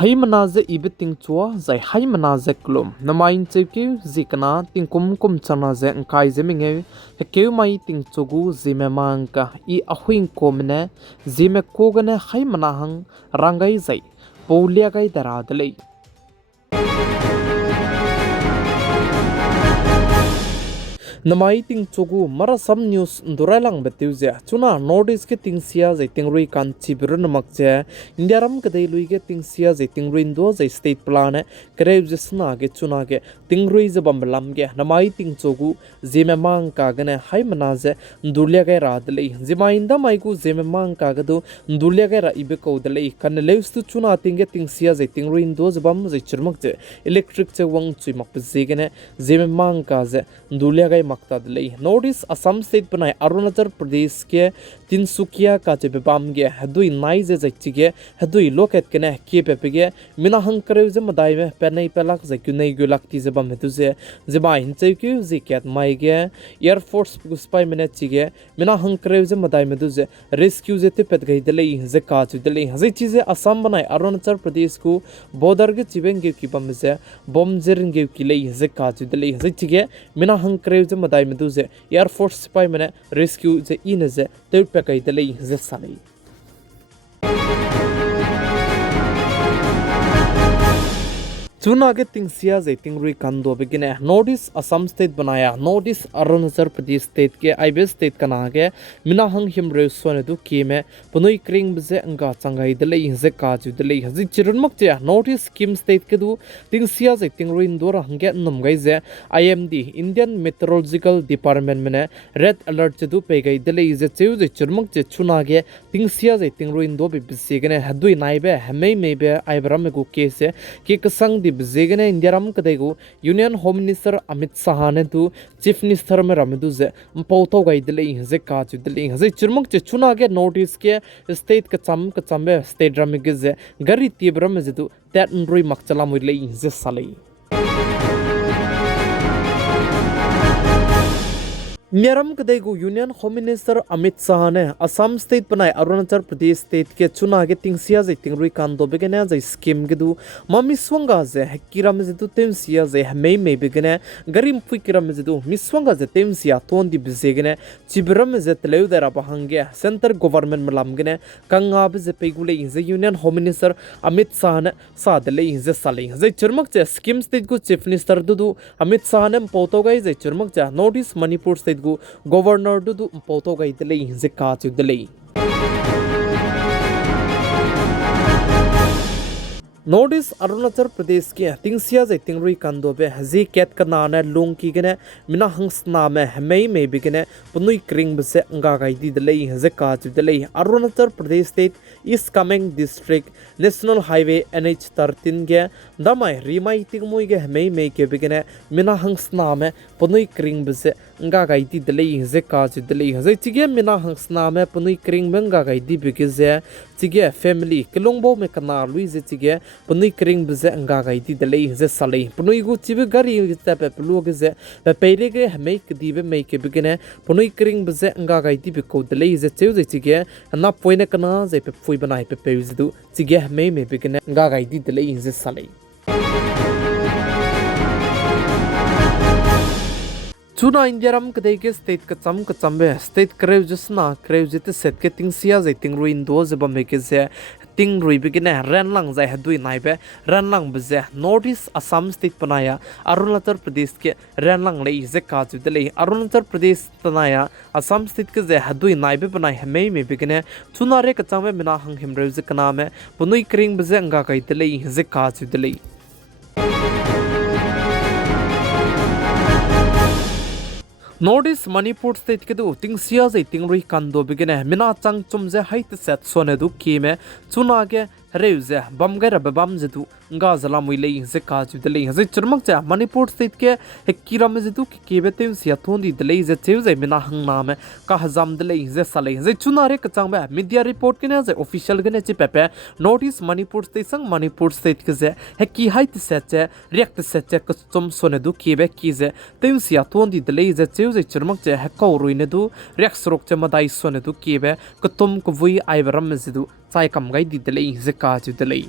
hai manaze ibe tingchua zai hai manaze klum namain cheki zikna tingkum kum chana ze kai zeminge hekeu mai tingchogu Zememanka I ahuin komne zeme kogane hai manahang rangai zai poulia gai daradlei namai ting chogu mara sam news doralang betuze chuna notice ke tingsia zai tingrui kan chibru namakje indiaram kadai luige tingsia zai tingruin do zai state plan krev jesna ge chuna ge tingrui zabam lam ge namai ting chogu Zememanka gane hai manaze ndulya ge radlei zimainda maiku Zememanka ga do ndulya ge ra ibe ko dlei kan lewstu chuna tinge tingsia zai tingruin do zabam zai chirmakje electric che wang chuimak pe gane Zememanka ze ndulya ge notice Assam state banai Arunachal Pradesh ke Tinsukia ka che bam ge hadui nai je jachige hadui loket kene ke pepege mina hankare je madai me penai pelak je kunai gulak ti je bam hetu je ba hin che ku je ket mai ge air force spy minute chige mina hankare je madai me du je rescue je te pet gai dele je ka chu dele je chize Assam banai Arunachal Pradesh ku border ge chibeng ge ki bam je bom jerin ge ki le je ka chu dele je chige mina hankare madai meduze air force spy mane rescue je ineze te pekai dele je salai chuna ke tingsia zai tingrui kando begine notice Assam state banaya notice Arunachal Pradesh state ke Ahuibe state kana ke mina hang him resone du kime punoi kring bze anga changai dele je ka ju dele haji chirun mak che notice kim state ke du tingsia zai tingrui indor hangge num gai je IMD Indian Meteorological Department mane red alert che du pe gai dele je cheu je chirmak che chuna ke tingsia zai tingrui indo bi bse gane hadui naibe hamei mebe aibram go kese ke kasang Zegane Indiaram Kadegu Union Home Minister Amit Sahane tu Chief Minister में रमदू जे पौतो गई दिले जे काजू दिले जे चुरमक चे चुना के notice के state का चम स्टेट रमिग जे गरी तीब्रम जे तु दैट नरुई मक्चला मुले जे साले Niaram kadaigu Union Home Minister Amit Sahane Assam state banai Arunachal Pradesh state ke chuna ke tingsia zai tingrui kando begene zai scheme gedu mami swanga ze hekiram ze tu temsia ze mei begene garim fuikiram ze tu miswanga ze temsia tondi bezegene chibram ze tleu dera bahange center government malam gene kanga ze pegule ze Union Home Minister Amit Sahane sadle ze sale ze churmak che scheme state ku chief minister du Amit Sahane poto gai ze churmak cha notice Manipur state Governor du poto gai dele je ka chu dele Notice Arunachal Pradesh ke tingsia zai tingrui kando be hazi ket kana na lung ki gene mina hangsna me mei bigene punui kring bse anga gai di dele je ka chu dele Arunachal Pradesh state East Kameng district National Highway NH13 ge damai rimai tingmui ge mei ke bigene mina hangsna me punui kring bse anga gai di dele je ka chu dele je chige mina hangsna me punui kring benga gai di bigeze chige family kilongbo me kana lui je chige punui kring bze anga gai di dele je salai punui gu chibe gari te pe lu ge ze pe pere ge make di be make bigene punui kring bze anga gai di be ko dele je cheu je chige na poine kana je pe fui banai pe pe du chige me bigene anga gai di dele je salai Chuna Indiaram kadai ke state ka chambe state krev jusna krev jite set ke tingsia zai tingruin do ze bam ke ze tingrui begine ranlang zai hadui naibe ranlang bze notice Assam state panaya Arunachal Pradesh ke ranlang lei ze ka chu dele Arunachal Pradesh tanaya Assam state ke ze hadui naibe banai mei begine chuna re ka chambe mina hang him re ze kana me punui kring bze anga kai dele ze ka chu dele Notice Manipur state ke du tingsia zai tingrui kando begine mina chang chumje height set sone du kime chuna ke reuze bamgar babam zedu nga zala muile ze ka ju dele ze churmak cha Manipur state ke hekiram zedu ke kebetem sia thondi dele ze cheu ze mina hang name ka hazam dele ze sale ze chunare ka changba media report ke ne ze official ke ne chi pepe notice Manipur state sang Manipur state ke ze heki height set che react set che ka chum sone du kebe ki ze tem sia thondi dele ze cheu ze churmak cha hekau ruine du react srok che madai sone du kebe ka tum ko vui aibaram zedu sai kam gai di dele ze ka ju dele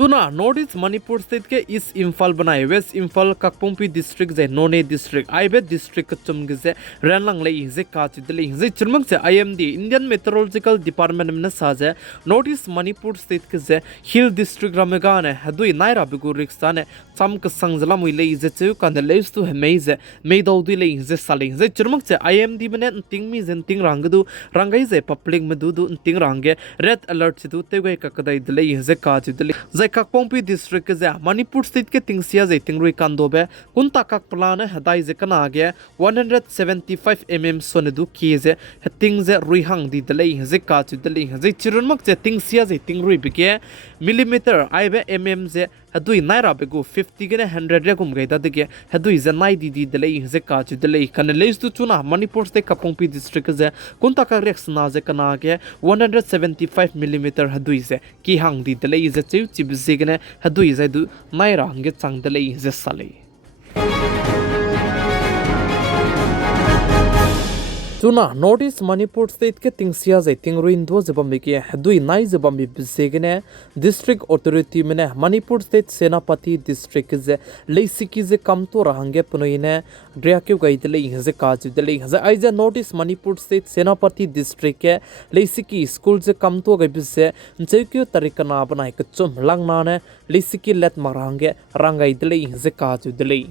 Tuna Northeast Manipur State के East Imphal बनाए West Imphal Kakpongpi District जे None District Ahuibe District चुम गिजे रैनलंग ले इजे काचिद ले इजे चुरमंग से IMD Indian Meteorological Department में साजे Northeast Manipur State के जे Hill District रमेगा ने हदुई नायरा बिगुर रिक्सा ने सम के संगजला मुइले इजे चेउ कंदे लेस तो हेमेजे मेदौदी ले इजे साले इजे चुरमंग से IMD में तिंग मी जन तिंग रंगदु रंगाई जे पब्लिक में दुदु तिंग रंगे रेड अलर्ट से दु तेगे ककदाई दले इजे काचिद ले Kakpongpi District ke za Manipur State ke tingsia ze tingrui kandobe kunta kak plane hadai ze kana ge 175 mm sonedu ki ze ting ze ruihang di dele ze ka chu dele ze chirunmak ze tingsia ze tingrui bige millimeter aibe mm ze hadui naira begu 50 ge 100 re gum gaida de ge hadui ze nai di dele ze ka chu dele kan leis tu chuna Manipur State Kakpongpi District ze kunta kak rex na ze kana ge 175 mm hadui ze ki hang di dele ze chu Zigane hadui zaidu naira hange changdale ze sale Tuna Northeast Manipur State ke tingsia zai tingruin do zebambi ke hadui nai zebambi bisegene District Authority mene Manipur State Senapati District ze leisiki ze kamto rahange punoine driake gaidele ze kajidele ze aiza Northeast Manipur State Senapati District ke leisiki school ze kamto gaibise nchekyo tarikana banai kchum langna ne leisiki let marange rangaidele ze kajidele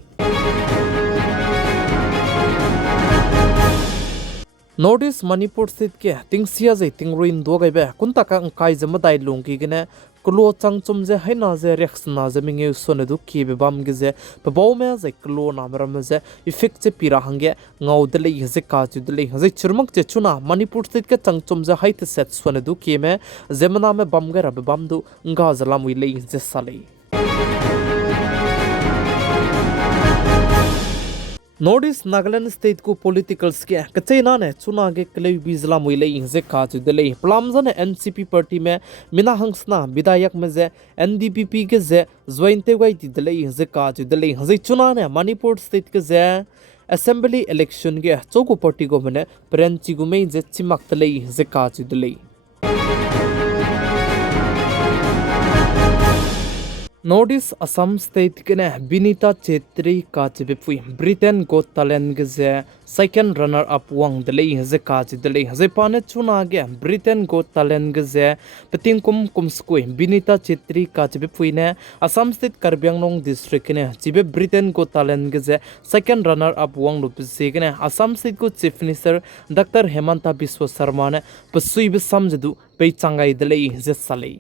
Northeast Manipur State ke tingsia ze tingruin do gaibe kunta ka kai jamadai lungki gene klo changchum je haina je reaction je minge sonedu ki be bam ge je pabaw me je klo namram je effect je pira hange ngaudle je ka chudle je churmak je chuna Manipur State ke changchum je haite set sonedu ki me zemana me bam ge rab bam du nga zalam wi le je sale Northeast Nagaland State को political के कचैना ने चुना के clay बिजला मुइले इंजे काजु दले प्लामजा ने NCP party में मिना हंसना विधायक में जे NDPP के जे ज्वाइंटे गई दले इंजे काजु दले हजे चुना ने मणिपुर स्टेट के जे असेंबली इलेक्शन के चौको पार्टी को मने प्रेंची गुमे जे चिमक दले इंजे काजु दले Northeast Assam State के ने बिनीता चेत्री काचिबेपुई ब्रिटेन गोट टैलेंट के जे second runner up wang dele जे काचि दले जे पाने चुना गे ब्रिटेन गोट टैलेंट के जे पतिंग कुम स्कुई बिनीता चेत्री काचिबेपुई ने असम स्टेट कार्बिआंगलोंग डिस्ट्रिक्ट ने चिबे ब्रिटेन गोट टैलेंट के जे second runner up wang लुपसे के ने असम स्टेट को chief minister doctor Himanta Biswa Sarma ने पसुई बे समझदु पे चंगाई दले जे सले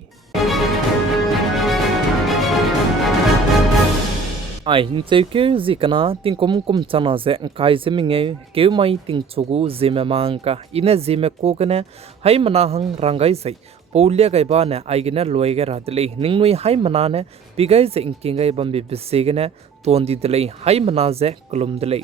ai hincheu ke zikana tingkom kum chana ze kai zeminge ke mai tingchugu Zememanka ine Zeme ko kene hai mana hang rangai sai Paulia gai ba ne ai gene loige radle ningnui hai mana ne bigai ze inkingai bambi bisegene tondi dele hai mana ze kulum dele